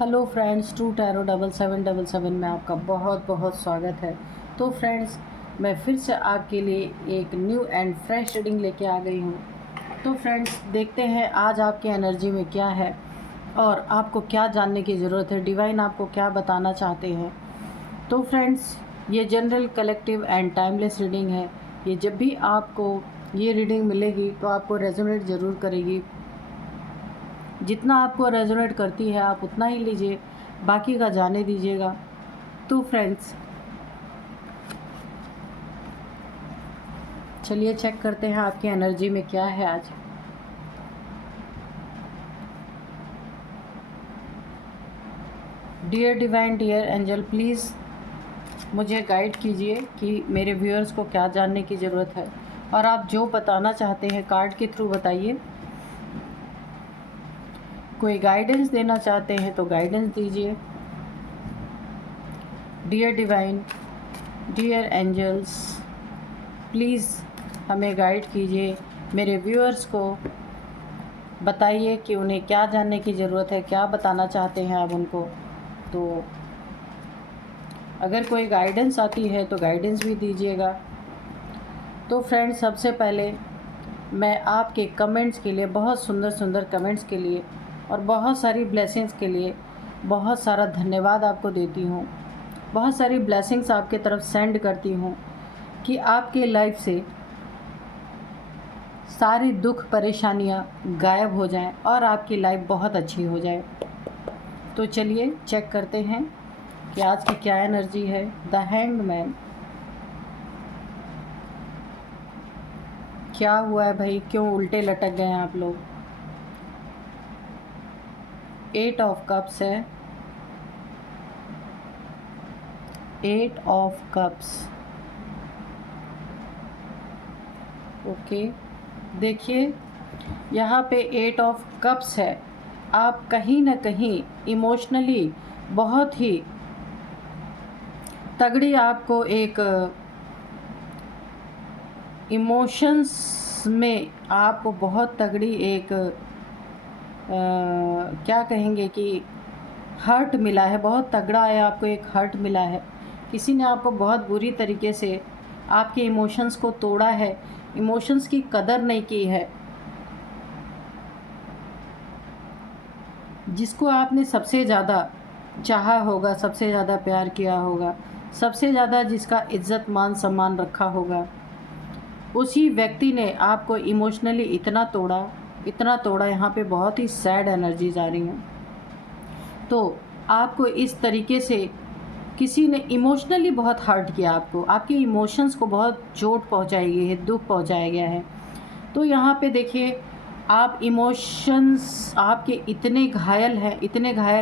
Hello friends, true tarot 7777 में आपका बहुत बहुत स्वागत है। तो फ्रेंड्स, मैं फिर से आपके लिए एक न्यू एंड फ्रेश रीडिंग लेके आ गई हूँ। तो फ्रेंड्स, देखते हैं आज आपकी एनर्जी में क्या है और आपको क्या जानने की ज़रूरत है, डिवाइन आपको क्या बताना चाहते हैं। तो फ्रेंड्स, ये general, collective and timeless reading है। ये जब भी आपको ये रीडिंग मिलेगी तो आपको रेजोनेट ज़रूर करेगी। जितना आपको रेजोनेट करती है आप उतना ही लीजिए, बाकी का जाने दीजिएगा। तो फ्रेंड्स, चलिए चेक करते हैं आपकी एनर्जी में क्या है आज। Dear divine, dear angel, please मुझे गाइड कीजिए कि मेरे व्यूअर्स को क्या जानने की ज़रूरत है और आप जो बताना चाहते हैं कार्ड के थ्रू बताइए। कोई गाइडेंस देना चाहते हैं तो गाइडेंस दीजिए। Dear divine, dear angels, please हमें गाइड कीजिए। मेरे व्यूअर्स को बताइए कि उन्हें क्या जानने की ज़रूरत है, क्या बताना चाहते हैं आप उनको। तो अगर कोई गाइडेंस आती है तो गाइडेंस भी दीजिएगा। तो फ्रेंड्स, सबसे पहले मैं आपके कमेंट्स के लिए, बहुत सुंदर सुंदर कमेंट्स के लिए और बहुत सारी ब्लेसिंग्स के लिए बहुत सारा धन्यवाद आपको देती हूँ। बहुत सारी ब्लेसिंग्स आपके तरफ सेंड करती हूँ कि आपके लाइफ से सारी दुख परेशानियाँ गायब हो जाएं और आपकी लाइफ बहुत अच्छी हो जाए। तो चलिए चेक करते हैं कि आज की क्या एनर्जी है। द हैंगमैन, क्या हुआ है भाई, क्यों उल्टे लटक गए हैं आप लोग। 8 ऑफ कप्स है, 8 ऑफ कप्स। ओके, देखिए यहाँ पे 8 ऑफ कप्स है। आप कहीं ना कहीं इमोशनली बहुत ही तगड़ी, आपको एक इमोशंस में आपको बहुत तगड़ी एक क्या कहेंगे कि हर्ट मिला है, बहुत तगड़ा है, आपको एक हर्ट मिला है। किसी ने आपको बहुत बुरी तरीके से आपके इमोशंस को तोड़ा है, इमोशंस की कदर नहीं की है। जिसको आपने सबसे ज़्यादा चाहा होगा, सबसे ज़्यादा प्यार किया होगा, सबसे ज़्यादा जिसका इज्जत मान सम्मान रखा होगा, उसी व्यक्ति ने आपको इमोशनली इतना तोड़ा। यहाँ पे बहुत ही सैड एनर्जीज आ रही हैं। तो आपको इस तरीके से किसी ने इमोशनली बहुत हर्ट किया, आपको आपके इमोशंस को बहुत चोट पहुंचाई गई है, दुख पहुंचाया गया है। तो यहाँ पे देखिए, आप इमोशंस आपके इतने घायल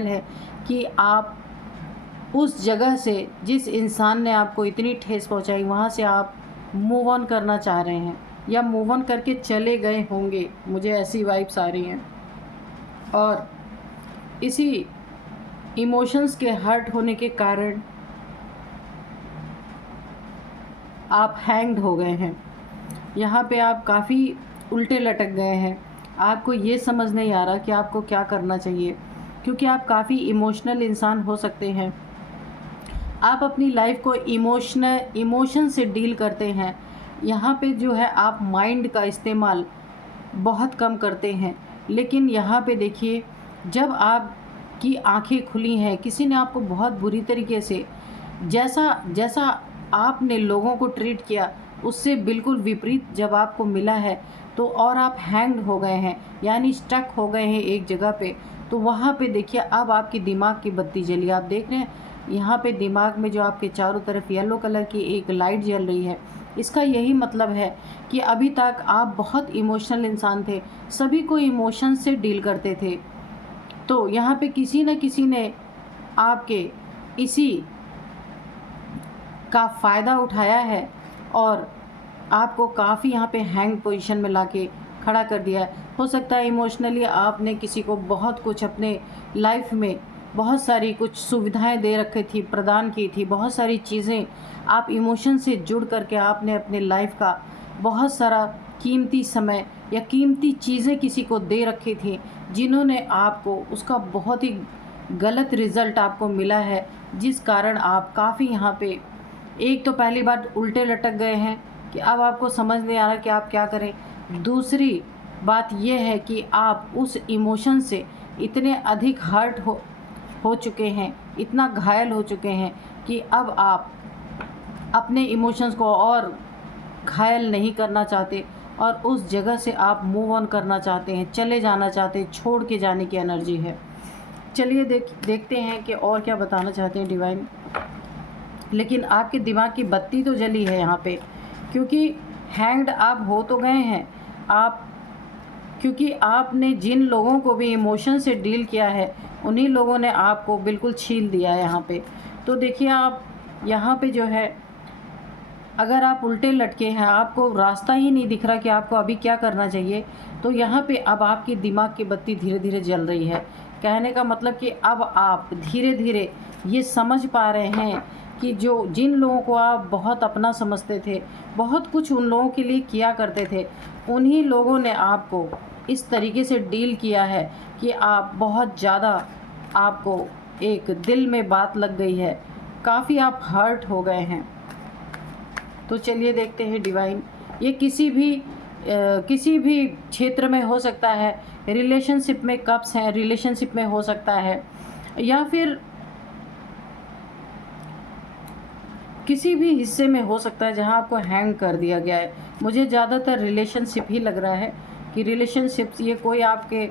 हैं कि आप उस जगह से, जिस इंसान ने आपको इतनी ठेस पहुंचाई, वहाँ से आप मूव ऑन करना चाह रहे हैं या मूव ऑन करके चले गए होंगे। मुझे ऐसी वाइब्स आ रही हैं। और इसी इमोशंस के हर्ट होने के कारण आप हैंग्ड हो गए हैं। यहाँ पे आप काफ़ी उल्टे लटक गए हैं। आपको ये समझ नहीं आ रहा कि आपको क्या करना चाहिए, क्योंकि आप काफ़ी इमोशनल इंसान हो सकते हैं। आप अपनी लाइफ को इमोशन से डील करते हैं। यहाँ पे जो है आप माइंड का इस्तेमाल बहुत कम करते हैं। लेकिन यहाँ पे देखिए, जब आपकी आंखें खुली हैं, किसी ने आपको बहुत बुरी तरीके से, जैसा आपने लोगों को ट्रीट किया उससे बिल्कुल विपरीत जब आपको मिला है, तो और आप हैंग्ड हो गए हैं, यानी स्टक हो गए हैं एक जगह पे। तो वहाँ पे देखिए, अब आपकी दिमाग की बत्ती जली। आप देख रहे हैं यहाँ पे दिमाग में जो आपके चारों तरफ येलो कलर की एक लाइट जल रही है। इसका यही मतलब है कि अभी तक आप बहुत इमोशनल इंसान थे, सभी को इमोशन से डील करते थे। तो यहाँ पे किसी न किसी ने आपके इसी का फ़ायदा उठाया है और आपको काफ़ी यहाँ पे हैंग पोजीशन में लाके खड़ा कर दिया है। हो सकता है इमोशनली आपने किसी को बहुत कुछ अपने लाइफ में, बहुत सारी कुछ सुविधाएं दे रखी थी, प्रदान की थी, बहुत सारी चीज़ें आप इमोशन से जुड़ करके आपने अपने लाइफ का बहुत सारा कीमती समय या कीमती चीज़ें किसी को दे रखी थी, जिन्होंने आपको उसका बहुत ही गलत रिज़ल्ट आपको मिला है, जिस कारण आप काफ़ी यहाँ पे एक तो पहली बात उल्टे लटक गए हैं कि अब आपको समझ नहीं आ रहा कि आप क्या करें। दूसरी बात ये है कि आप उस इमोशन से इतने अधिक हर्ट हो चुके हैं, इतना घायल हो चुके हैं कि अब आप अपने इमोशंस को और घायल नहीं करना चाहते और उस जगह से आप मूव ऑन करना चाहते हैं, चले जाना चाहते हैं, छोड़ के जाने की एनर्जी है। चलिए देखते हैं कि और क्या बताना चाहते हैं डिवाइन। लेकिन आपके दिमाग की बत्ती तो जली है यहाँ पे, क्योंकि हैंग्ड आप हो तो गए हैं आप, क्योंकि आपने जिन लोगों को भी इमोशन से डील किया है उन्हीं लोगों ने आपको बिल्कुल छील दिया है यहाँ पे। तो देखिए आप यहाँ पे जो है, अगर आप उल्टे लटके हैं, आपको रास्ता ही नहीं दिख रहा कि आपको अभी क्या करना चाहिए, तो यहाँ पे अब आपके दिमाग की बत्ती धीरे धीरे जल रही है। कहने का मतलब कि अब आप धीरे धीरे ये समझ पा रहे हैं कि जिन लोगों को आप बहुत अपना समझते थे, बहुत कुछ उन लोगों के लिए किया करते थे, उन्हीं लोगों ने आपको इस तरीके से डील किया है कि आप बहुत ज़्यादा, आपको एक दिल में बात लग गई है, काफ़ी आप हर्ट हो गए हैं। तो चलिए देखते हैं डिवाइन, ये किसी भी क्षेत्र में हो सकता है। रिलेशनशिप में कप्स हैं, रिलेशनशिप में हो सकता है, या फिर किसी भी हिस्से में हो सकता है जहां आपको हैंग कर दिया गया है। मुझे ज़्यादातर रिलेशनशिप ही लग रहा है कि रिलेशनशिप्स, ये कोई आपके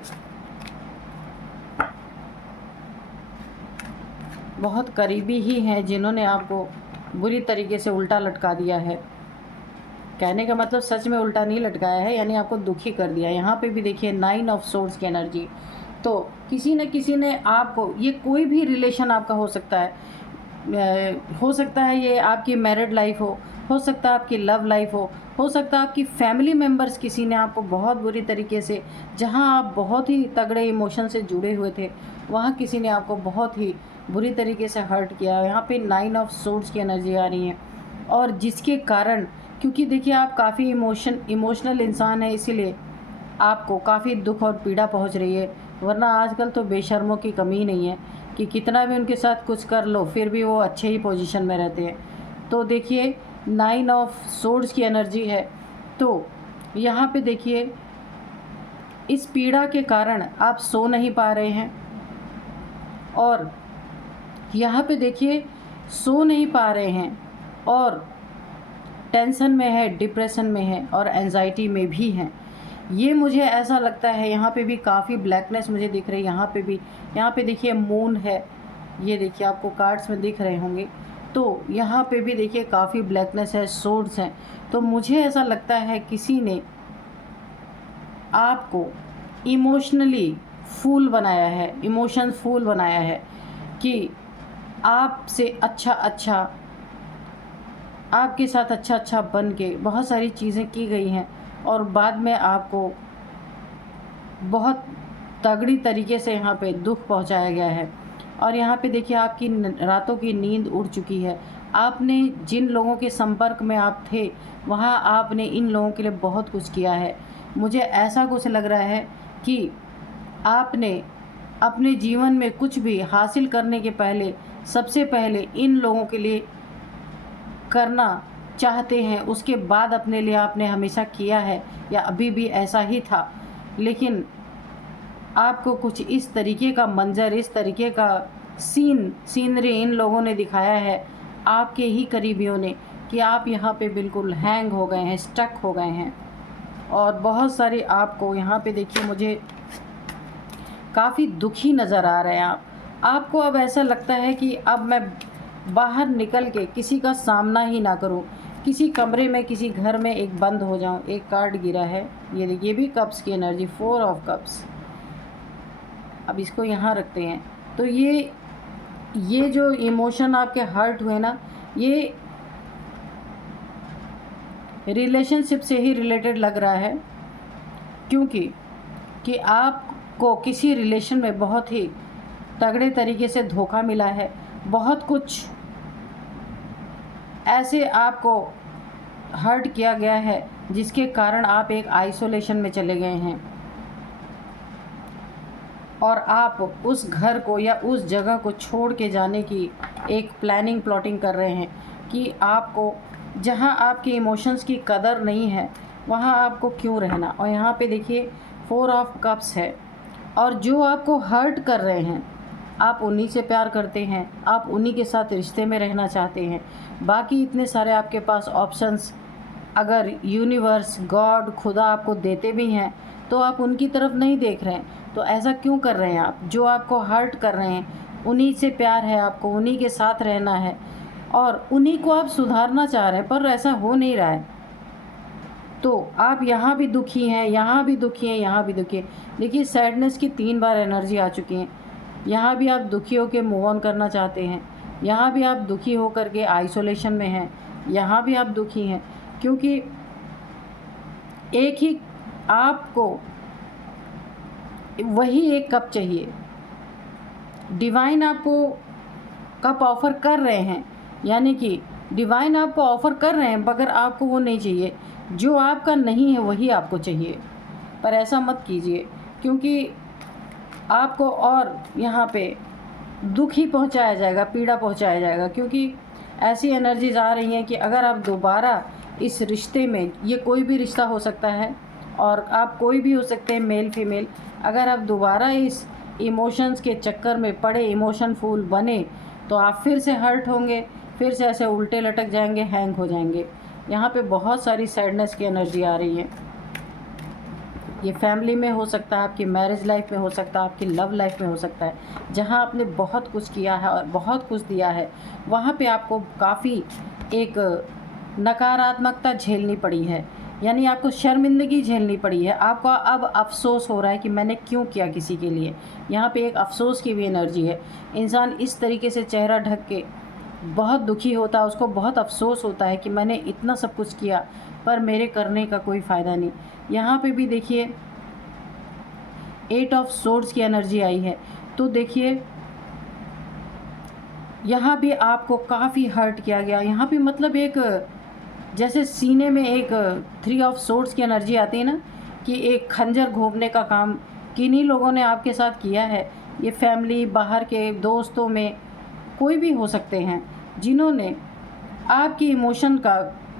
बहुत करीबी ही हैं जिन्होंने आपको बुरी तरीके से उल्टा लटका दिया है। कहने का मतलब सच में उल्टा नहीं लटकाया है, यानी आपको दुखी कर दिया। यहाँ पे भी देखिए 9 ऑफ सोर्ड्स की एनर्जी। तो किसी न किसी ने आपको, ये कोई भी रिलेशन आपका हो सकता है, ये आपकी मैरिड लाइफ हो सकता है आपकी लव लाइफ हो सकता है आपकी फैमिली मेम्बर्स, किसी ने आपको बहुत बुरी तरीके से, जहाँ आप बहुत ही तगड़े इमोशन से जुड़े हुए थे, वहाँ किसी ने आपको बहुत ही बुरी तरीके से हर्ट किया। यहाँ पे 9 ऑफ सोर्ड्स की एनर्जी आ रही है, और जिसके कारण, क्योंकि देखिए आप काफ़ी इमोशनल इंसान है, इसीलिए आपको काफ़ी दुख और पीड़ा पहुंच रही है। वरना आजकल तो बेशर्मों की कमी नहीं है कि कितना भी उनके साथ कुछ कर लो फिर भी वो अच्छे ही पोजीशन में रहते हैं। तो देखिए 9 ऑफ सोर्ड्स की एनर्जी है। तो यहाँ पे देखिए इस पीड़ा के कारण आप सो नहीं पा रहे हैं, और यहाँ पे देखिए सो नहीं पा रहे हैं और टेंशन में है, डिप्रेशन में है और एंजाइटी में भी हैं। ये मुझे ऐसा लगता है। यहाँ पे भी काफ़ी ब्लैकनेस मुझे दिख रही है। यहाँ पे देखिए मून है, ये देखिए आपको कार्ड्स में दिख रहे होंगे। तो यहाँ पे भी देखिए काफ़ी ब्लैकनेस है, सोर्ड्स हैं। तो मुझे ऐसा लगता है किसी ने आपको इमोशनली फूल बनाया है, इमोशन फूल बनाया है कि आपसे अच्छा आपके साथ अच्छा बन के बहुत सारी चीज़ें की गई हैं, और बाद में आपको बहुत तगड़ी तरीके से यहाँ पे दुख पहुँचाया गया है। और यहाँ पे देखिए आपकी रातों की नींद उड़ चुकी है। आपने जिन लोगों के संपर्क में आप थे, वहाँ आपने इन लोगों के लिए बहुत कुछ किया है। मुझे ऐसा कुछ लग रहा है कि आपने अपने जीवन में कुछ भी हासिल करने के पहले, सबसे पहले इन लोगों के लिए करना चाहते हैं, उसके बाद अपने लिए आपने हमेशा किया है, या अभी भी ऐसा ही था। लेकिन आपको कुछ इस तरीके का मंजर, इस तरीके का सीनरी इन लोगों ने दिखाया है, आपके ही करीबियों ने, कि आप यहाँ पे बिल्कुल हैंग हो गए हैं, स्टक हो गए हैं। और बहुत सारे आपको यहाँ पे देखिए मुझे काफ़ी दुखी नज़र आ रहे हैं आपको अब ऐसा लगता है कि अब मैं बाहर निकल के किसी का सामना ही ना करूं, किसी कमरे में, किसी घर में एक बंद हो जाऊं। एक कार्ड गिरा है, ये देखिए, भी कप्स की एनर्जी, 4 ऑफ कप्स। अब इसको यहाँ रखते हैं। तो ये जो इमोशन आपके हर्ट हुए ना, ये रिलेशनशिप से ही रिलेटेड लग रहा है, क्योंकि कि आपको किसी रिलेशन में बहुत ही तगड़े तरीके से धोखा मिला है। बहुत कुछ ऐसे आपको हर्ट किया गया है जिसके कारण आप एक आइसोलेशन में चले गए हैं। और आप उस घर को या उस जगह को छोड़ के जाने की एक प्लानिंग प्लॉटिंग कर रहे हैं कि आपको जहाँ आपके इमोशंस की कदर नहीं है वहाँ आपको क्यों रहना। और यहाँ पे देखिए 4 ऑफ कप्स है, और जो आपको हर्ट कर रहे हैं आप उन्हीं से प्यार करते हैं, आप उन्हीं के साथ रिश्ते में रहना चाहते हैं। बाकी इतने सारे आपके पास ऑप्शंस अगर यूनिवर्स, गॉड, खुदा आपको देते भी हैं तो आप उनकी तरफ नहीं देख रहे हैं। तो ऐसा क्यों कर रहे हैं आप? जो आपको हर्ट कर रहे हैं उन्हीं से प्यार है, आपको उन्हीं के साथ रहना है और उन्हीं को आप सुधारना चाह रहे हैं, पर ऐसा हो नहीं रहा है। तो आप यहाँ भी दुखी हैं, यहाँ भी दुखी हैं, यहाँ भी दुखी हैं। देखिए सैडनेस की 3 बार एनर्जी आ चुकी है। यहाँ भी आप दुखी होकर मूव ऑन करना चाहते हैं, यहाँ भी आप दुखी होकर के आइसोलेशन में हैं, यहाँ भी आप दुखी हैं, क्योंकि एक ही आपको वही एक कप चाहिए। डिवाइन आपको कप ऑफ़र कर रहे हैं, यानी कि डिवाइन आपको ऑफ़र कर रहे हैं, मगर आपको वो नहीं चाहिए। जो आपका नहीं है वही आपको चाहिए। पर ऐसा मत कीजिए, क्योंकि आपको और यहाँ पे दुख ही पहुँचाया जाएगा, पीड़ा पहुँचाया जाएगा। क्योंकि ऐसी एनर्जीज आ रही हैं कि अगर आप दोबारा इस रिश्ते में, ये कोई भी रिश्ता हो सकता है और आप कोई भी हो सकते हैं, मेल फीमेल, अगर आप दोबारा इस इमोशंस के चक्कर में पड़े, इमोशन फूल बने, तो आप फिर से हर्ट होंगे, फिर से ऐसे उल्टे लटक जाएंगे, हैंग हो जाएंगे। यहाँ पे बहुत सारी सैडनेस की एनर्जी आ रही है। ये फैमिली में हो सकता है, आपकी मैरिज लाइफ में हो सकता है, आपकी लव लाइफ में हो सकता है। जहाँ आपने बहुत कुछ किया है और बहुत कुछ दिया है, वहाँ पे आपको काफ़ी एक नकारात्मकता झेलनी पड़ी है, यानी आपको शर्मिंदगी झेलनी पड़ी है। आपको अब अफ़सोस हो रहा है कि मैंने क्यों किया किसी के लिए। यहाँ पे एक अफ़सोस की भी एनर्जी है। इंसान इस तरीके से चेहरा ढक के बहुत दुखी होता है, उसको बहुत अफ़सोस होता है कि मैंने इतना सब कुछ किया पर मेरे करने का कोई फ़ायदा नहीं। यहाँ पे भी देखिए 8 ऑफ सोर्ड्स की एनर्जी आई है। तो देखिए यहाँ भी आपको काफ़ी हर्ट किया गया। यहाँ भी मतलब एक जैसे सीने में एक 3 ऑफ सोर्ड्स की एनर्जी आती है ना, कि एक खंजर घोंपने का काम किन्हीं लोगों ने आपके साथ किया है। ये फैमिली, बाहर के दोस्तों में कोई भी हो सकते हैं, जिन्होंने आपकी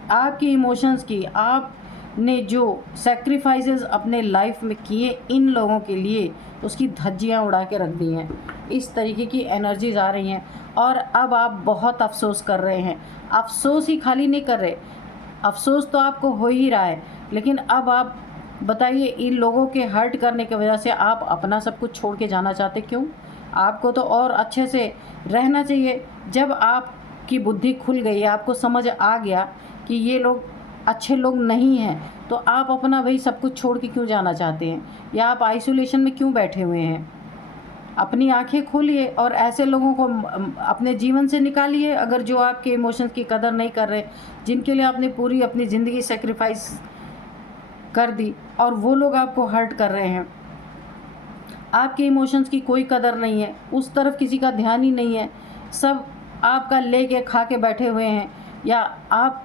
आपकी इमोशंस की, आपने जो सैक्रिफाइसेस अपने लाइफ में किए इन लोगों के लिए, उसकी धज्जियाँ उड़ा के रख दी हैं। इस तरीके की एनर्जीज आ रही हैं और अब आप बहुत अफसोस कर रहे हैं। अफसोस ही खाली नहीं कर रहे, अफसोस तो आपको हो ही रहा है, लेकिन अब आप बताइए, इन लोगों के हर्ट करने की वजह से आप अपना सब कुछ छोड़ के जाना चाहते क्यों? आपको तो और अच्छे से रहना चाहिए। जब आपकी बुद्धि खुल गई, आपको समझ आ गया कि ये लोग अच्छे लोग नहीं हैं, तो आप अपना वही सब कुछ छोड़ के क्यों जाना चाहते हैं? या आप आइसोलेशन में क्यों बैठे हुए हैं? अपनी आंखें खोलिए और ऐसे लोगों को अपने जीवन से निकालिए, अगर जो आपके इमोशंस की कदर नहीं कर रहे, जिनके लिए आपने पूरी अपनी ज़िंदगी सेक्रीफाइस कर दी और वो लोग आपको हर्ट कर रहे हैं। आपके इमोशंस की कोई कदर नहीं है, उस तरफ किसी का ध्यान ही नहीं है, सब आपका लेके खा के बैठे हुए हैं, या आप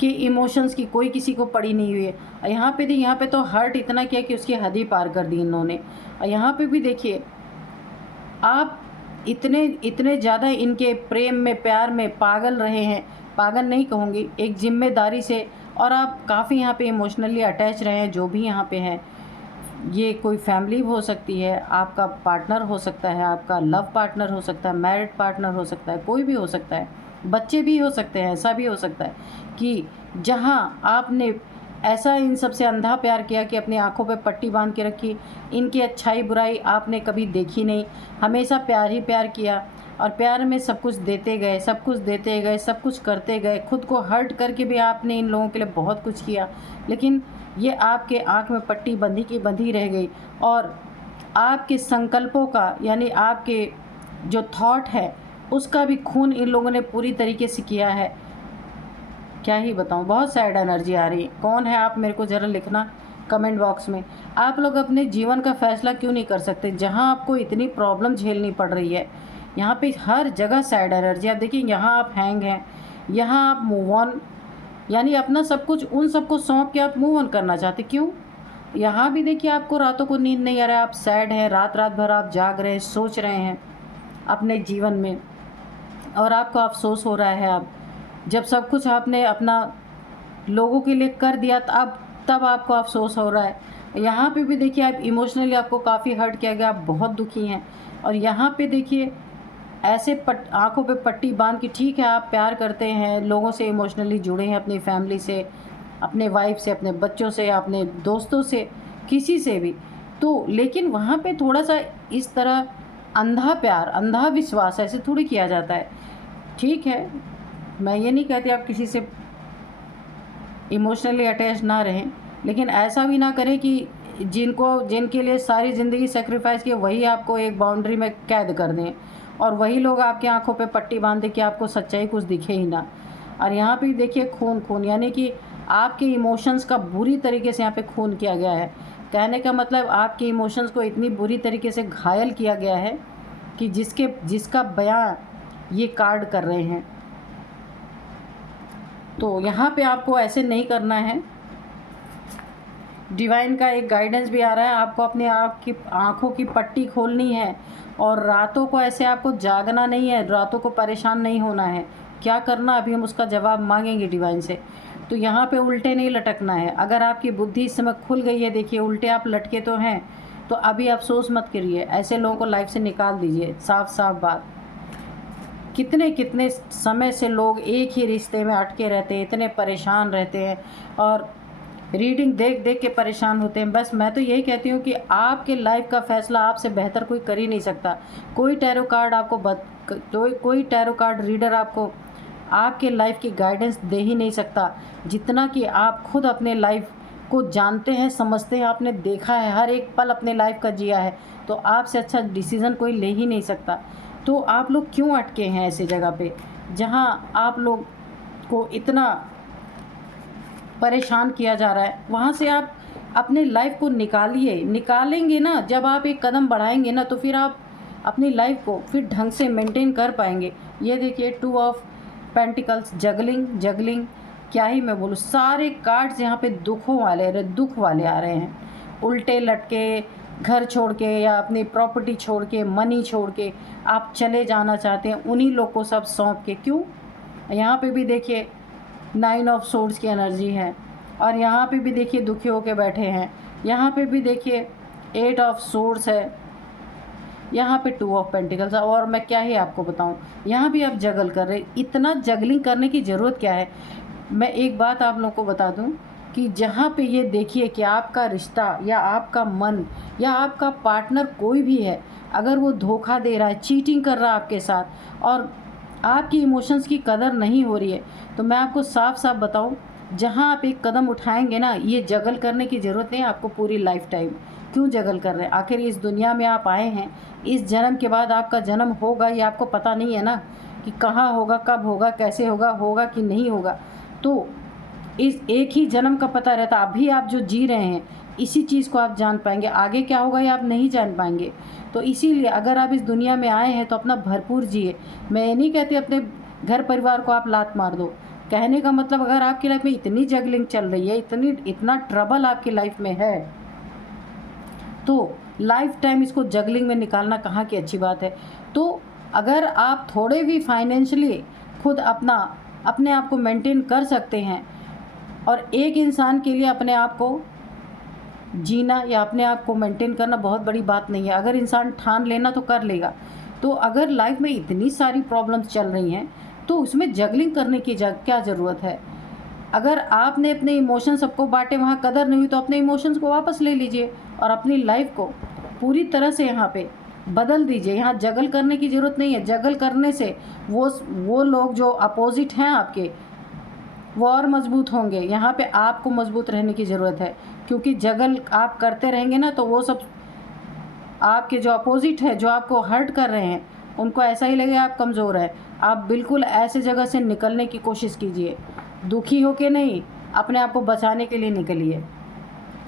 के इमोशंस की कोई किसी को पड़ी नहीं हुई है। यहाँ पे तो हर्ट इतना किया कि उसकी हद ही पार कर दी इन्होंने। और यहाँ पे भी देखिए, आप इतने ज़्यादा इनके प्रेम में, प्यार में पागल रहे हैं, पागल नहीं कहूँगी, एक जिम्मेदारी से, और आप काफ़ी यहाँ पे इमोशनली अटैच रहे हैं। जो भी यहाँ पे है, ये कोई फैमिली हो सकती है, आपका पार्टनर हो सकता है, आपका लव पार्टनर हो सकता है, मैरिड पार्टनर हो सकता है, कोई भी हो सकता है, बच्चे भी हो सकते हैं। ऐसा भी हो सकता है कि जहाँ आपने ऐसा इन सब से अंधा प्यार किया कि अपनी आँखों पे पट्टी बांध के रखी, इनकी अच्छाई बुराई आपने कभी देखी नहीं, हमेशा प्यार ही प्यार किया, और प्यार में सब कुछ देते गए, सब कुछ देते गए, सब कुछ करते गए, खुद को हर्ट करके भी आपने इन लोगों के लिए बहुत कुछ किया, लेकिन ये आपके आँख में पट्टी बंधी की बंधी रह गई। और आपके संकल्पों का, यानी आपके जो थॉट है, उसका भी खून इन लोगों ने पूरी तरीके से किया है। क्या ही बताऊँ, बहुत सैड एनर्जी आ रही है। कौन है आप, मेरे को ज़रा लिखना कमेंट बॉक्स में। आप लोग अपने जीवन का फ़ैसला क्यों नहीं कर सकते? जहाँ आपको इतनी प्रॉब्लम झेलनी पड़ रही है, यहाँ पे हर जगह सैड एनर्जी। आप देखिए, यहाँ आप हैंग हैं, यहाँ आप मूव ऑन, यानी अपना सब कुछ उन सबको सौंप के आप मूव ऑन करना चाहते। क्यों? यहाँ भी देखिए आपको रातों को नींद नहीं आ रहा है, आप सैड हैं, रात रात भर आप जाग रहे हैं, सोच रहे हैं अपने जीवन में, और आपको अफसोस हो रहा है। आप जब सब कुछ आपने अपना लोगों के लिए कर दिया तब आपको अफसोस हो रहा है। यहाँ पे भी देखिए आप इमोशनली आपको काफ़ी हर्ट किया गया, आप बहुत दुखी हैं। और यहाँ पे देखिए ऐसे आँखों पे पट्टी बांध के, ठीक है आप प्यार करते हैं, लोगों से इमोशनली जुड़े हैं, अपनी फैमिली से, अपने वाइफ से, अपने बच्चों से, अपने दोस्तों से, किसी से भी, तो लेकिन वहाँ पे थोड़ा सा इस तरह अंधा प्यार, अंधा विश्वास ऐसे थोड़ी किया जाता है। ठीक है, मैं ये नहीं कहती आप किसी से इमोशनली अटैच ना रहें, लेकिन ऐसा भी ना करें कि जिनके लिए सारी ज़िंदगी सेक्रीफाइस की वही आपको एक बाउंड्री में कैद कर दें, और वही लोग आपकी आंखों पे पट्टी बांध दें कि आपको सच्चाई कुछ दिखे ही ना। और यहाँ पे देखिए खून यानी कि आपके इमोशंस का बुरी तरीके से यहाँ पे खून किया गया है। कहने का मतलब आपके इमोशंस को इतनी बुरी तरीके से घायल किया गया है कि जिसका बयां ये कार्ड कर रहे हैं। तो यहाँ पे आपको ऐसे नहीं करना है। डिवाइन का एक गाइडेंस भी आ रहा है, आपको अपने आप की आँखों की पट्टी खोलनी है, और रातों को ऐसे आपको जागना नहीं है, रातों को परेशान नहीं होना है। क्या करना, अभी हम उसका जवाब मांगेंगे डिवाइन से। तो यहाँ पे उल्टे नहीं लटकना है। अगर आपकी बुद्धि इस समय खुल गई है, देखिए उल्टे आप लटके तो हैं, तो अभी अफसोस मत करिए, ऐसे लोगों को लाइफ से निकाल दीजिए। साफ साफ बात, कितने कितने समय से लोग एक ही रिश्ते में अटके रहते हैं, इतने परेशान रहते हैं, और रीडिंग देख देख के परेशान होते हैं। बस मैं तो यही कहती हूँ कि आपके लाइफ का फ़ैसला आपसे बेहतर कोई कर ही नहीं सकता। कोई टैरो कार्ड आपको कोई टैरो कार्ड रीडर आपको आपके लाइफ की गाइडेंस दे ही नहीं सकता, जितना कि आप खुद अपने लाइफ को जानते हैं, समझते हैं, आपने देखा है, हर एक पल अपने लाइफ का जिया है। तो आपसे अच्छा डिसीज़न कोई ले ही नहीं सकता। तो आप लोग क्यों अटके हैं ऐसी जगह पे जहाँ आप लोग को इतना परेशान किया जा रहा है? वहाँ से आप अपने लाइफ को निकालेंगे ना। जब आप एक कदम बढ़ाएंगे ना, तो फिर आप अपनी लाइफ को फिर ढंग से मेंटेन कर पाएंगे। ये देखिए 2 ऑफ पेंटिकल्स, जगलिंग क्या ही मैं बोलूँ, सारे कार्ड्स यहाँ पे दुख वाले आ रहे हैं। उल्टे लटके, घर छोड़ के या अपनी प्रॉपर्टी छोड़ के, मनी छोड़ के आप चले जाना चाहते हैं, उन्हीं लोग को सब सौंप के। क्यों? यहाँ पे भी देखिए 9 ऑफ सोर्ड्स की एनर्जी है, और यहाँ पे भी देखिए दुखी होके बैठे हैं। यहाँ पे भी देखिए 8 ऑफ सोर्ड्स है, यहाँ पे 2 ऑफ पेंटिकल्स है, और मैं क्या ही आपको बताऊँ, यहाँ भी आप जगल कर रहे। इतना जगलिंग करने की ज़रूरत क्या है? मैं एक बात आप लोगों को बता दूँ कि जहाँ पे ये देखिए कि आपका रिश्ता या आपका मन या आपका पार्टनर कोई भी है, अगर वो धोखा दे रहा है, चीटिंग कर रहा है आपके साथ, और आपकी इमोशंस की कदर नहीं हो रही है, तो मैं आपको साफ साफ बताऊं, जहां आप एक कदम उठाएंगे ना, ये जगल करने की ज़रूरत नहीं है आपको पूरी लाइफ टाइम। क्यों जगल कर रहे हैं? आखिर इस दुनिया में आप आए हैं, इस जन्म के बाद आपका जन्म होगा, ये आपको पता नहीं है ना कि कहाँ होगा, कब होगा, कैसे होगा, होगा कि नहीं होगा। तो इस एक ही जन्म का पता रहता। अभी आप जो जी रहे हैं, इसी चीज़ को आप जान पाएंगे, आगे क्या होगा ये आप नहीं जान पाएंगे। तो इसीलिए अगर आप इस दुनिया में आए हैं तो अपना भरपूर जिए। मैं ये नहीं कहती अपने घर परिवार को आप लात मार दो। कहने का मतलब, अगर आपकी लाइफ में इतनी जगलिंग चल रही है, इतना ट्रबल आपकी लाइफ में है, तो लाइफ टाइम इसको जगलिंग में निकालना कहाँ की अच्छी बात है। तो अगर आप थोड़े भी फाइनेंशियली खुद अपने आप को मेंटेन कर सकते हैं, और एक इंसान के लिए अपने आप को जीना या अपने आप को मेंटेन करना बहुत बड़ी बात नहीं है। अगर इंसान ठान लेना तो कर लेगा। तो अगर लाइफ में इतनी सारी प्रॉब्लम्स चल रही हैं, तो उसमें जगलिंग करने की क्या ज़रूरत है? अगर आपने अपने इमोशन सबको बांटे, वहाँ कदर नहीं हुई, तो अपने इमोशंस को वापस ले लीजिए और अपनी लाइफ को पूरी तरह से यहाँ पे बदल दीजिए। यहाँ जगल करने की ज़रूरत नहीं है। जगल करने से वो लोग जो अपोजिट हैं आपके, वो और मजबूत होंगे। यहाँ पे आपको मजबूत रहने की ज़रूरत है, क्योंकि जगल आप करते रहेंगे ना, तो वो सब आपके जो अपोजिट है, जो आपको हर्ट कर रहे हैं, उनको ऐसा ही लगेगा आप कमज़ोर हैं। आप बिल्कुल ऐसे जगह से निकलने की कोशिश कीजिए, दुखी होके नहीं, अपने आप को बचाने के लिए निकलिए।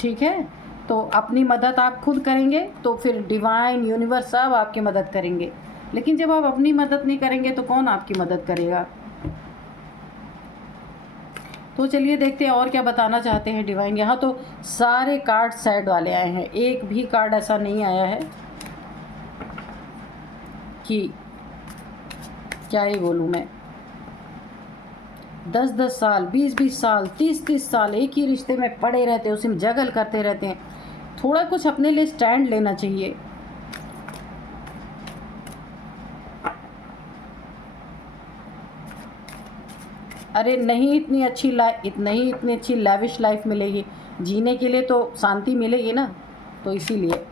ठीक है? तो अपनी मदद आप खुद करेंगे तो फिर डिवाइन, यूनिवर्स सब आपकी मदद करेंगे। लेकिन जब आप अपनी मदद नहीं करेंगे तो कौन आपकी मदद करेगा? तो चलिए देखते हैं और क्या बताना चाहते हैं डिवाइन। यहाँ तो सारे कार्ड साइड वाले आए हैं, एक भी कार्ड ऐसा नहीं आया है कि क्या ही बोलूँ मैं। 10-10 साल, 20-20 साल, 30-30 साल एक ही रिश्ते में पड़े रहते हैं, उसी में जगल करते रहते हैं। थोड़ा कुछ अपने लिए स्टैंड लेना चाहिए। अरे नहीं इतनी अच्छी लैविश लाइफ मिलेगी, जीने के लिए तो शांति मिलेगी ना, तो इसीलिए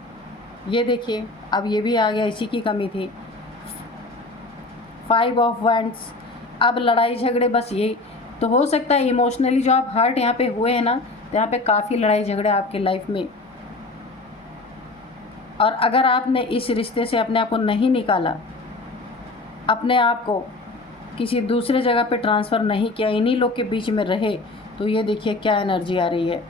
ये देखिए अब ये भी आ गया, इसी की कमी थी। 5 ऑफ वैंड्स। अब लड़ाई झगड़े बस यही तो हो सकता है, इमोशनली जो आप हर्ट यहाँ पे हुए हैं ना, तो यहाँ पे काफ़ी लड़ाई झगड़े आपके लाइफ में। और अगर आपने इस रिश्ते से अपने आप को नहीं निकाला, अपने आप को किसी दूसरे जगह पे ट्रांसफ़र नहीं किया, इन्हीं लोग के बीच में रहे, तो ये देखिए क्या एनर्जी आ रही है।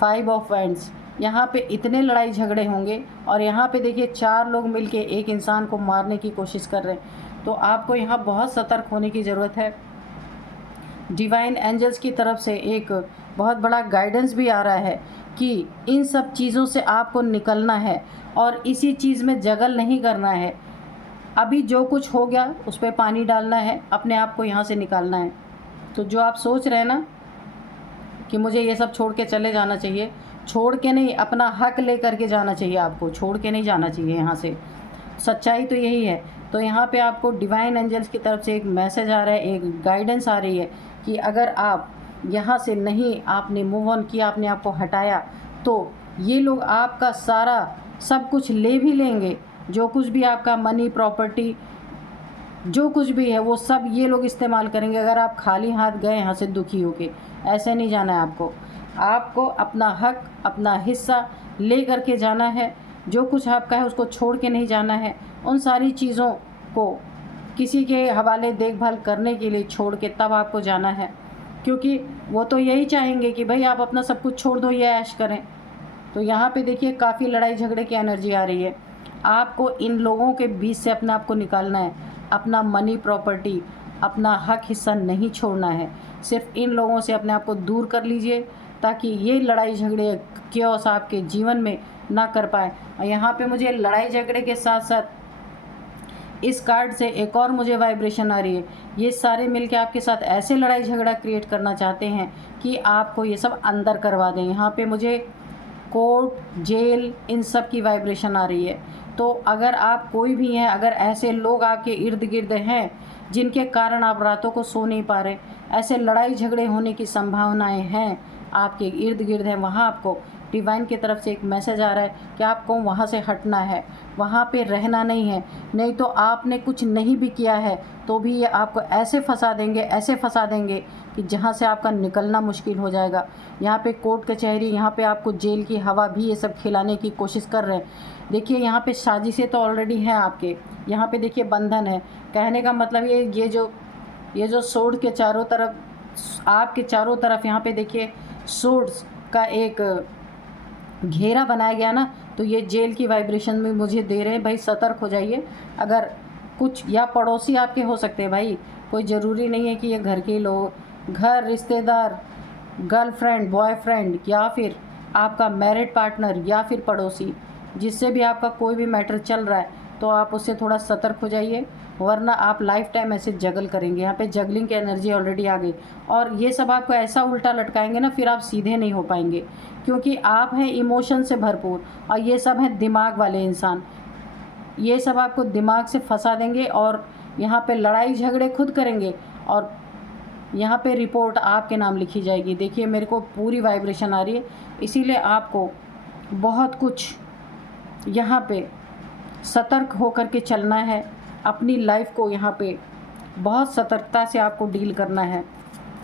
5 ऑफ वैंड्स। यहाँ पे इतने लड़ाई झगड़े होंगे और यहाँ पे देखिए 4 लोग मिलके एक इंसान को मारने की कोशिश कर रहे हैं, तो आपको यहाँ बहुत सतर्क होने की ज़रूरत है। डिवाइन एंजल्स की तरफ से एक बहुत बड़ा गाइडेंस भी आ रहा है कि इन सब चीज़ों से आपको निकलना है और इसी चीज़ में जगल नहीं करना है। अभी जो कुछ हो गया उस पर पानी डालना है, अपने आप को यहाँ से निकालना है। तो जो आप सोच रहे हैं ना कि मुझे ये सब छोड़ के चले जाना चाहिए, छोड़ के नहीं, अपना हक ले करके जाना चाहिए आपको, छोड़ के नहीं जाना चाहिए यहाँ से। सच्चाई तो यही है। तो यहाँ पे आपको डिवाइन एंजल्स की तरफ से एक मैसेज आ रहा है, एक गाइडेंस आ रही है कि अगर आप यहाँ से नहीं, आपने मूव ऑन किया, आपने आपको हटाया, तो ये लोग आपका सारा सब कुछ ले भी लेंगे। जो कुछ भी आपका मनी, प्रॉपर्टी, जो कुछ भी है वो सब ये लोग इस्तेमाल करेंगे अगर आप खाली हाथ गए यहाँ से दुखी होके। ऐसे नहीं जाना है आपको, आपको अपना हक, अपना हिस्सा ले करके जाना है। जो कुछ आपका है उसको छोड़ के नहीं जाना है। उन सारी चीज़ों को किसी के हवाले देखभाल करने के लिए छोड़ के तब आपको जाना है, क्योंकि वो तो यही चाहेंगे कि भाई आप अपना सब कुछ छोड़ दो, ये ऐश करें। तो यहाँ पे देखिए काफ़ी लड़ाई झगड़े की एनर्जी आ रही है। आपको इन लोगों के बीच से अपने आप को निकालना है। अपना मनी, प्रॉपर्टी, अपना हक, हिस्सा नहीं छोड़ना है। सिर्फ इन लोगों से अपने आप को दूर कर लीजिए ताकि ये लड़ाई झगड़े क्योस आपके जीवन में ना कर पाए। और यहाँ पे मुझे लड़ाई झगड़े के साथ साथ इस कार्ड से एक और मुझे वाइब्रेशन आ रही है। ये सारे मिलके आपके साथ ऐसे लड़ाई झगड़ा क्रिएट करना चाहते हैं कि आपको ये सब अंदर करवा दें। यहाँ पे मुझे कोर्ट, जेल, इन सब की वाइब्रेशन आ रही है। तो अगर आप कोई भी हैं, अगर ऐसे लोग आपके इर्द गिर्द हैं जिनके कारण आप रातों को सो नहीं पा रहे, ऐसे लड़ाई झगड़े होने की संभावनाएं हैं आपके इर्द गिर्द हैं, वहाँ आपको डिवाइन की तरफ से एक मैसेज आ रहा है कि आपको वहाँ से हटना है, वहाँ पे रहना नहीं है। नहीं तो आपने कुछ नहीं भी किया है तो भी ये आपको ऐसे फंसा देंगे, ऐसे फंसा देंगे कि जहाँ से आपका निकलना मुश्किल हो जाएगा। यहाँ पे कोर्ट कचहरी, यहाँ पे आपको जेल की हवा भी ये सब खिलाने की कोशिश कर रहे हैं। देखिए यहाँ पे साजिशें तो ऑलरेडी हैं आपके, यहाँ पे देखिए बंधन है। कहने का मतलब ये जो सोर्ड के चारों तरफ, आपके चारों तरफ यहाँ पे देखिए सोर्ड्स का एक घेरा बनाया गया ना, तो ये जेल की वाइब्रेशन में मुझे दे रहे हैं। भाई सतर्क हो जाइए। अगर कुछ, या पड़ोसी आपके हो सकते हैं भाई, कोई ज़रूरी नहीं है कि ये घर के लोग, घर, रिश्तेदार, गर्लफ्रेंड, बॉयफ्रेंड, या फिर आपका मैरिड पार्टनर, या फिर पड़ोसी, जिससे भी आपका कोई भी मैटर चल रहा है, तो आप उससे थोड़ा सतर्क हो जाइए, वरना आप लाइफ टाइम ऐसे जगल करेंगे। यहाँ पे जगलिंग की एनर्जी ऑलरेडी आ गई और ये सब आपको ऐसा उल्टा लटकाएंगे ना, फिर आप सीधे नहीं हो पाएंगे, क्योंकि आप हैं इमोशन से भरपूर और ये सब हैं दिमाग वाले इंसान। ये सब आपको दिमाग से फंसा देंगे और यहाँ पे लड़ाई झगड़े खुद करेंगे और यहाँ पे रिपोर्ट आपके नाम लिखी जाएगी। देखिए मेरे को पूरी वाइब्रेशन आ रही है, इसीलिए आपको बहुत कुछ यहाँ पे सतर्क होकर के चलना है। अपनी लाइफ को यहाँ पे बहुत सतर्कता से आपको डील करना है,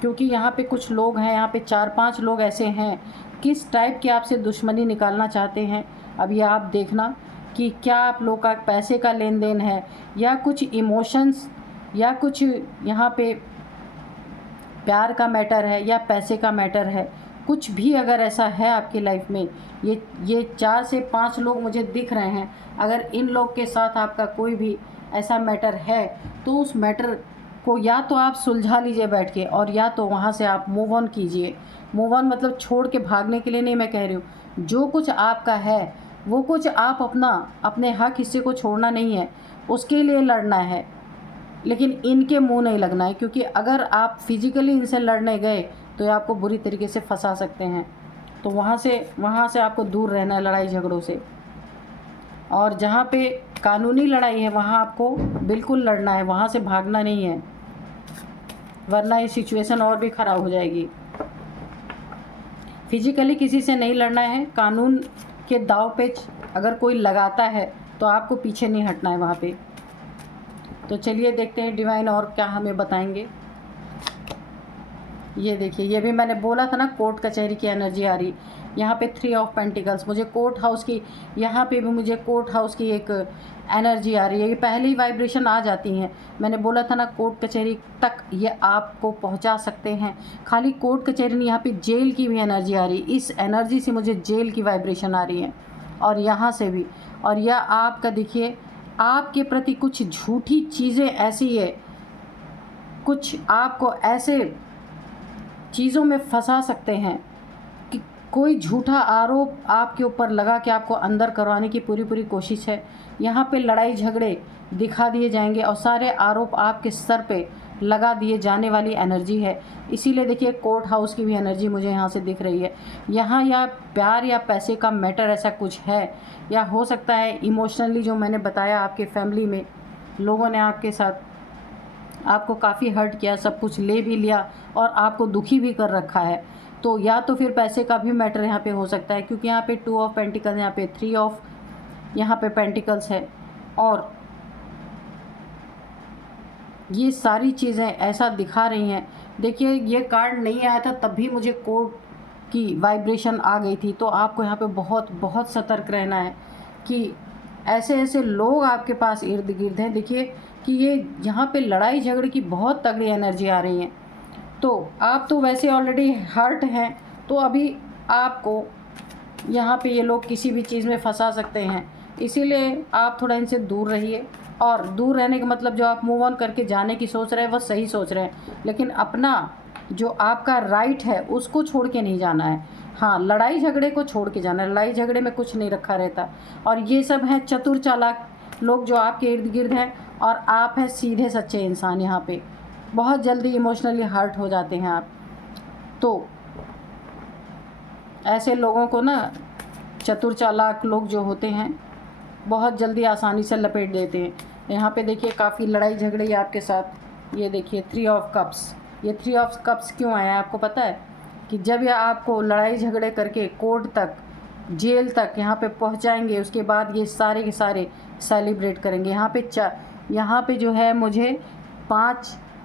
क्योंकि यहाँ पे कुछ लोग हैं, यहाँ पे 4-5 लोग ऐसे हैं, किस टाइप की आपसे दुश्मनी निकालना चाहते हैं। अब ये आप देखना कि क्या आप लोग का पैसे का लेन देन है, या कुछ इमोशंस, या कुछ यहाँ पे प्यार का मैटर है, या पैसे का मैटर है। कुछ भी अगर ऐसा है आपकी लाइफ में, ये 4 से 5 लोग मुझे दिख रहे हैं। अगर इन लोग के साथ आपका कोई भी ऐसा मैटर है, तो उस मैटर को या तो आप सुलझा लीजिए बैठ के, और या तो वहाँ से आप मूव ऑन कीजिए। मूव ऑन मतलब छोड़ के भागने के लिए नहीं मैं कह रही हूँ, जो कुछ आपका है वो कुछ आप अपने हक हिस्से को छोड़ना नहीं है, उसके लिए लड़ना है, लेकिन इनके मुंह नहीं लगना है, क्योंकि अगर आप फिजिकली इनसे लड़ने गए तो ये आपको बुरी तरीके से फंसा सकते हैं। तो वहाँ से आपको दूर रहना है लड़ाई झगड़ों से, और जहाँ पे कानूनी लड़ाई है वहाँ आपको बिल्कुल लड़ना है, वहाँ से भागना नहीं है, वरना ये सिचुएशन और भी ख़राब हो जाएगी। फिजिकली किसी से नहीं लड़ना है, कानून के दाव पेच अगर कोई लगाता है तो आपको पीछे नहीं हटना है वहाँ पे। तो चलिए देखते हैं डिवाइन और क्या हमें बताएंगे। ये देखिए, ये भी मैंने बोला था ना, कोर्ट कचहरी की एनर्जी आ रही। यहाँ पे 3 ऑफ पेंटिकल्स, मुझे कोर्ट हाउस की, यहाँ पे भी मुझे कोर्ट हाउस की एक एनर्जी आ रही है। ये पहले ही वाइब्रेशन आ जाती हैं, मैंने बोला था ना कोर्ट कचहरी तक ये आपको पहुँचा सकते हैं। खाली कोर्ट कचहरी नहीं, यहाँ पे जेल की भी एनर्जी आ रही है। इस एनर्जी से मुझे जेल की वाइब्रेशन आ रही है, और यहाँ से भी। और यह आपका देखिए, आपके प्रति कुछ झूठी चीज़ें ऐसी है, कुछ आपको ऐसे चीज़ों में फंसा सकते हैं कि कोई झूठा आरोप आपके ऊपर लगा के आपको अंदर करवाने की पूरी कोशिश है। यहाँ पे लड़ाई झगड़े दिखा दिए जाएंगे और सारे आरोप आपके सर पे लगा दिए जाने वाली एनर्जी है। इसीलिए देखिए कोर्ट हाउस की भी एनर्जी मुझे यहाँ से दिख रही है। यहाँ या प्यार या पैसे का मैटर ऐसा कुछ है, या हो सकता है इमोशनली, जो मैंने बताया आपके फैमिली में लोगों ने आपके साथ आपको काफ़ी हर्ट किया, सब कुछ ले भी लिया और आपको दुखी भी कर रखा है। तो या तो फिर पैसे का भी मैटर यहाँ पे हो सकता है, क्योंकि यहाँ पे 2 ऑफ पेंटिकल्स, यहाँ पे 3 ऑफ यहाँ पे पेंटिकल्स है, और ये सारी चीज़ें ऐसा दिखा रही हैं। देखिए ये कार्ड नहीं आया था तब भी मुझे कोर्ट की वाइब्रेशन आ गई थी। तो आपको यहाँ पे बहुत सतर्क रहना है कि ऐसे लोग आपके पास इर्द गिर्द हैं। देखिए कि ये यहाँ पे लड़ाई झगड़े की बहुत तगड़ी एनर्जी आ रही है। तो आप तो वैसे ऑलरेडी हर्ट हैं, तो अभी आपको यहाँ पे ये लोग किसी भी चीज़ में फंसा सकते हैं, इसीलिए आप थोड़ा इनसे दूर रहिए। और दूर रहने का मतलब, जो आप मूव ऑन करके जाने की सोच रहे हैं वो सही सोच रहे हैं, लेकिन अपना जो आपका राइट है उसको छोड़ के नहीं जाना है। हाँ, लड़ाई झगड़े को छोड़ के जाना है, लड़ाई झगड़े में कुछ नहीं रखा रहता। और ये सब हैं चतुर चालाक लोग जो आपके इर्द गिर्द हैं, और आप हैं सीधे सच्चे इंसान। यहाँ पे बहुत जल्दी इमोशनली हर्ट हो जाते हैं आप। तो ऐसे लोगों को ना, चतुर चालाक लोग जो होते हैं, बहुत जल्दी आसानी से लपेट देते हैं। यहाँ पे देखिए काफ़ी लड़ाई झगड़े आपके साथ। ये देखिए 3 ऑफ कप्स, ये 3 ऑफ कप्स क्यों आया आपको पता है? कि जब यह आपको लड़ाई झगड़े करके कोर्ट तक, जेल तक यहाँ पे पहुँचाएंगे, उसके बाद ये सारे के सारे सेलिब्रेट करेंगे। यहाँ पे जो है मुझे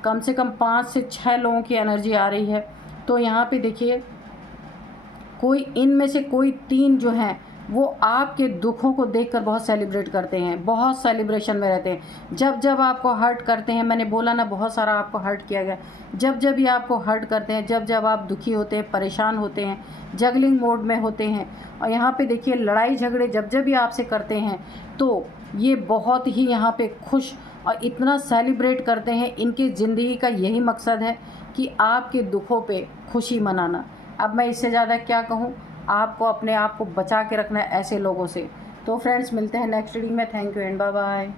कम से कम 5 से 6 लोगों की एनर्जी आ रही है। तो यहाँ पे देखिए कोई इनमें से कोई 3 जो हैं वो आपके दुखों को देखकर बहुत सेलिब्रेट करते हैं, बहुत सेलिब्रेशन में रहते हैं। जब आपको हर्ट करते हैं, मैंने बोला ना बहुत सारा आपको हर्ट किया गया, जब ये आपको हर्ट करते हैं, जब आप दुखी होते हैं, परेशान होते हैं, जगलिंग मोड में होते हैं, और यहाँ पे देखिए लड़ाई झगड़े जब ये आपसे करते हैं, तो ये बहुत ही यहाँ पे खुश और इतना सेलिब्रेट करते हैं। इनकी ज़िंदगी का यही मकसद है कि आपके दुखों पे खुशी मनाना। अब मैं इससे ज़्यादा क्या कहूँ, आपको अपने आप को बचा के रखना है ऐसे लोगों से। तो फ्रेंड्स, मिलते हैं नेक्स्ट रीडिंग में। Thank you and bye bye.